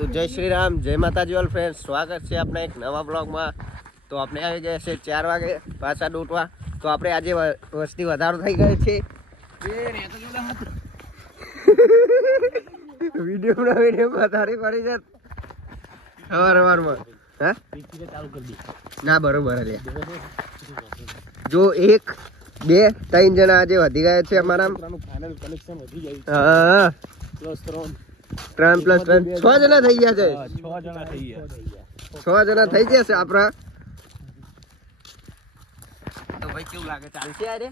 તો જય શ્રી રામ, જય માતાજી ઓલ ફ્રેન્ડ્સ, સ્વાગત છે આપણા એક નવા બ્લોગમાં. તો આપણે આવી ગયા છે 4 વાગે પાછા ડૂટવા. તો આપણે આજે વસ્તી વધારો થઈ ગયો છે. વિડીયોમાં તારી પડી જાય સવારમાં. હા ના બરોબર લે. જો 1 2 3 જણા આજે વધી ગયા છે અમારા. હા 3 + 3 6 જણા થઈ ગયા છે. 6 જણા થઈ ગયા છે આપણા. તો ભાઈ કેવું લાગે, ચાલશે યાર?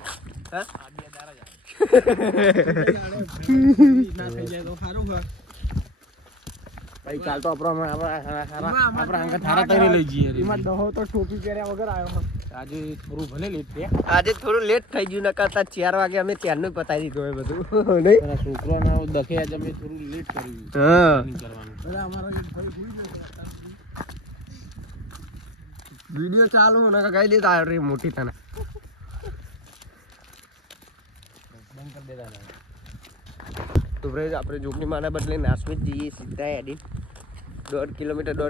હા ભાઈ કાલ તો આપણા અંગત થારા તરી લઈ જઈએ. એમાં દહો તો ટોપી પહેર્યા વગર આવ્યો. આજે થોડું ભલે લેટ થયા. આજે થોડું લેટ થઈ ગયું, નકર 4 વાગે અમે ત્યારનું પતાવી દીધું હોય બધું. નહીં છોકરાના દખે આજે અમે થોડું લેટ કર્યું. હા કરવાનું અમારો એક ભાઈ ભૂલી ગયો. વિડિયો ચાલુ ને કહી દેતા રે મોટી તને બંધ કરી દેતા. તો ભાઈ આપણે જોગની માના બદલે નાસમિત જઈએ સીધા એડી. 1.5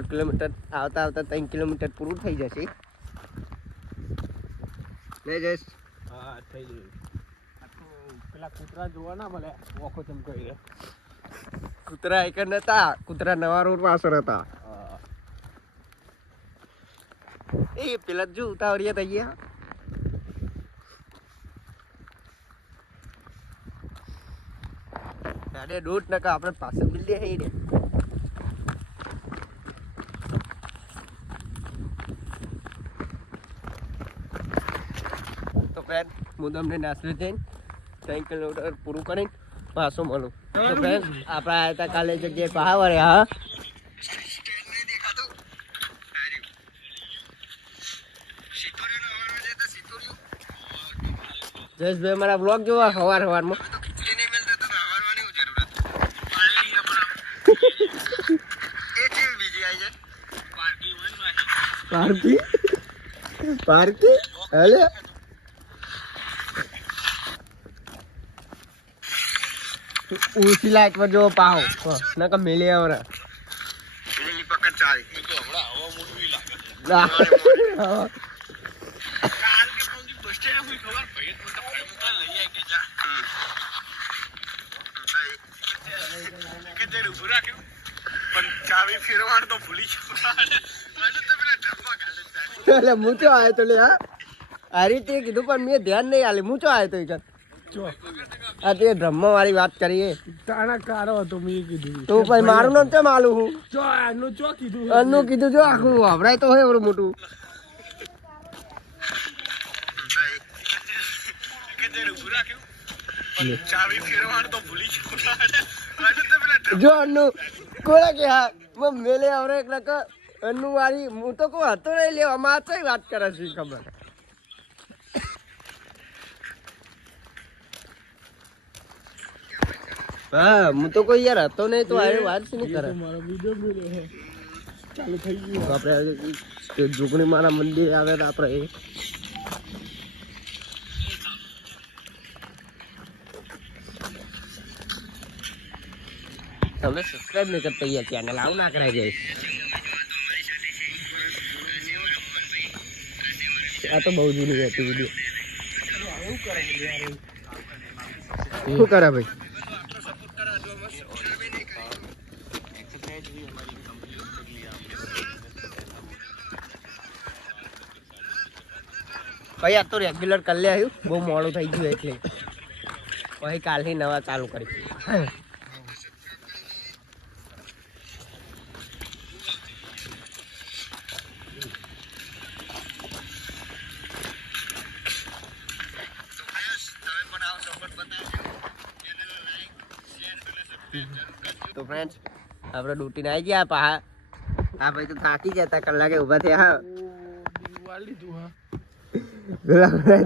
કિલોમીટર આવતા 3 કિલોમીટર પૂરું થઈ જશે. નહીં જઈશ? હા થઈ ગયું. પેલા કૂતરા જોવા ના મળે, ઓખો ચમકાઈ ગયા. કૂતરા એક નતા, કૂતરા નવા રોડ પાછળ હતા. એ પેલા જો ઉતાવળિયા થઈ ગયા. અરે દોઢ નકા આપણે પાછળ બિલ્ડી હઈ રે. તો ફ્રેન્ડ હું તમને નાસ્તો જઈને 3 કિલોમીટર પૂરું કરીને પાછો મળું. તો ફ્રેન્ડ આપણે આવ્યા હતા કાલે જગ્યાએ પહાવરે. હા જયેશભાઈ મારા બ્લોગ જોવા સવારમાં. પાર્કી હલે ઊંચી લાઈટ પર જો પાહો ના કા મેલે આવરા મેલી પકડ ચાલી તો હમણા હવા મોડવી લાગે. કાલ કે કોની બસ્ટે ને કોઈ ખબર ભઈ તો ફેમકા લઈ આય કે જા કે તે ઉભો રાખ્યો પણ ચાવી ફેરવાણ તો ભૂલી ગયો. આજે તો પેલા ડબ્બા ગાલે એટલે મૂચો આયો તો લે. હા આ રીતે કીધું પણ મેં ધ્યાન નહીં આલે. મૂચો આયો તો ઈકન આ તે ડ્રમમાં વાળી વાત કરીએ. તાણા કારો હતો મેં કીધું તો ભાઈ મારું નામ કેમ આલું હું? જો આનું ચો કીધું, આનું કીધું જો આખું વાવરાય તો હોય એવડું મોટું. ચાવી ફેરવાણ તો ભૂલી ગયો. જો આનું કોળા કે હા મેલે આવરે એટલે અન્નુ વાળી હું તો કોઈ હતો નહીં લેવા માં તો વાત કરે છે ખબર. હા હું તો કોઈ યાર હતો નહીં તો આ વાત જ નહીં કરે. ચાલુ થઈ ગયું. આપણે જોગણી મારા મંદિર આવે તો આપણે તમે સબસ્ક્રાઇબ નહીં કરતા યાર, ચેનલ આવું ના કરાય જાય. આ તો બહુ જૂની હતી વિડીયો. શું કરે ભાઈ? ભાઈ આ તો રેગ્યુલર કરી લે આવ્યું, બહુ મોડું થઈ ગયું એટલે પછી કાલથી નવા ચાલુ કરી. તો ફ્રેન્ડ્સ આપણે ડ્યુટીને આવી ગયા પા. હા ભાઈ તો થાકી જતા કલાકે ઊભા થયા.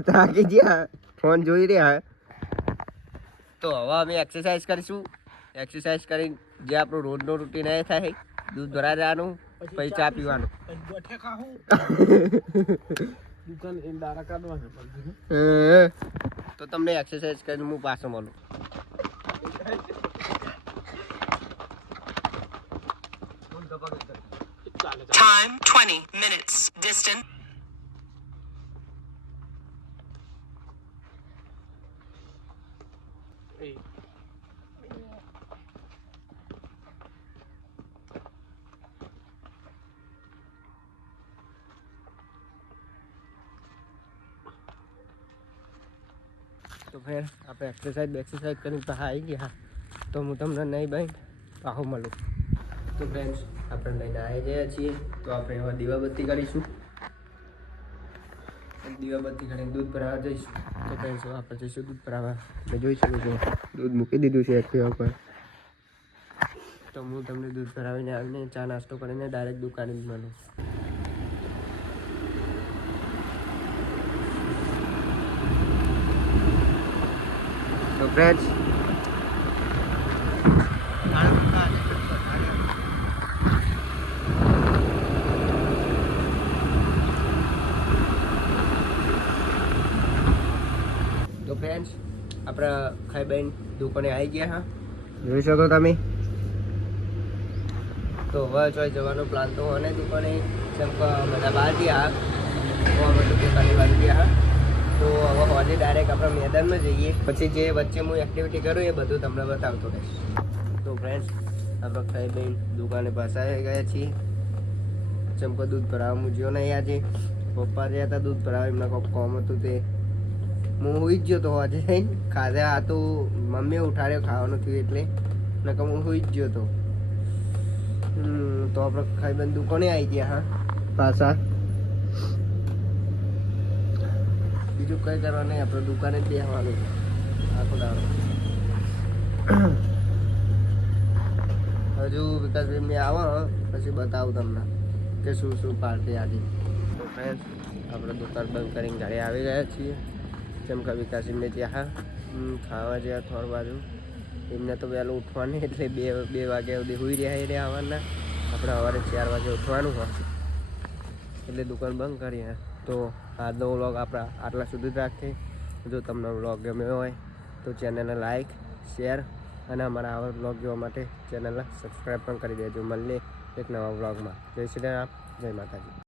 થાકી ગયા, ફોન જોઈ રહ્યા. તો હવે અમે એક્સરસાઇઝ કરીશું. એક્સરસાઇઝ કરીને જે આપણું રોજનો રૂટીન એ થાય, દૂધ ભરા જવાનું પછી ચા પીવાનું. તો તમને એક્સરસાઇઝ કરીને હું પાછો મળું. 20 minutes. Distance. તો ફેર આપણે એક્સરસાઇઝ કરીને બહાર આવી ગયા તો હું તમને નહીં ભાઈ પાછું મળું. તો ફ્રેન્ડ્સ આપણે લઈને આવી ગયા છીએ તો આપણે હવે દીવાબત્તી કરીશું. દીવાબત્તી કરીને દૂધ ભરાવા જઈશું. તો ફ્રેન્ડ્સ આપણે જઈશું દૂધ ભરાવા. તમે જોઈ શકો છો દૂધ મૂકી દીધું છે એક્ટિવા પર. તો હું તમને દૂધ ભરાવીને આવીને ચા નાસ્તો કરીને ડાયરેક્ટ દુકાને જ મળું. તો ફ્રેન્ડ્સ આપણે ખાઈ બેન દુકાને આવી ગયા. હા જોઈ શકો તમે. તો હવે જોઈ જવાનો પ્લાન તો અને દુકાને જેમ કે બધા બહાર ગયા અમે તો દુકાનની બહાર ગયા. તો હવે હોજે ડાયરેક્ટ આપણે મેદાનમાં જઈએ પછી જે વચ્ચે હું એક્ટિવિટી કરું એ બધું તમને બતાવતો રહીશ. તો ફ્રેન્ડ્સ આપણે ખાઈ બેન દુકાને પાસે આવી ગયા છીએ. જેમ કે દૂધ ભરાવા મૂજ્યો નહીં આજે. પપ્પા જે હતા દૂધ ભરાવા એમના કોઈક કોમ હતું તે હું હોઈ જ ગયો તો આજે ખાધા. આ તો મમ્મીએ ઉઠાડ્યો ખાવાનું થયું એટલે નકર હું હોઈ જ ગયો તો. તો આપણે ખાઈ બંધ દુકાને આવી ગયા. હા પાછા બીજું કંઈ કરવા નહીં આપણે દુકાને જ બેસવાનું આખો દાડો. હજુ વિકાસભાઈ મેં આવો પછી બતાવું તમને કે શું શું પાર્ટી આજે. તો ફ્રેન્ડ્સ આપણે દુકાન બંધ કરીને ઘરે આવી ગયા છીએ. જેમ કે વિકાસ એમને ત્યાં ખાવા જ્યાં થોડ બાજુ એમને તો વહેલું ઉઠવાનું એટલે બે વાગ્યા સુધી સુઈ રહ્યા આવવાના. આપણે સવારે 4 વાગે ઉઠવાનું હોય એટલે દુકાન બંધ કરીએ. તો આજનો વ્લોગ આપણા આટલા સુધી જ રાખીએ. જો તમને વ્લોગ ગમ્યો હોય તો ચેનલને લાઈક શેર અને અમારા આવા વ્લોગ જોવા માટે ચેનલને સબસ્ક્રાઈબ પણ કરી દેજો. મળીએ એક નવા વ્લોગમાં. જય શ્રી રામ, જય માતાજી.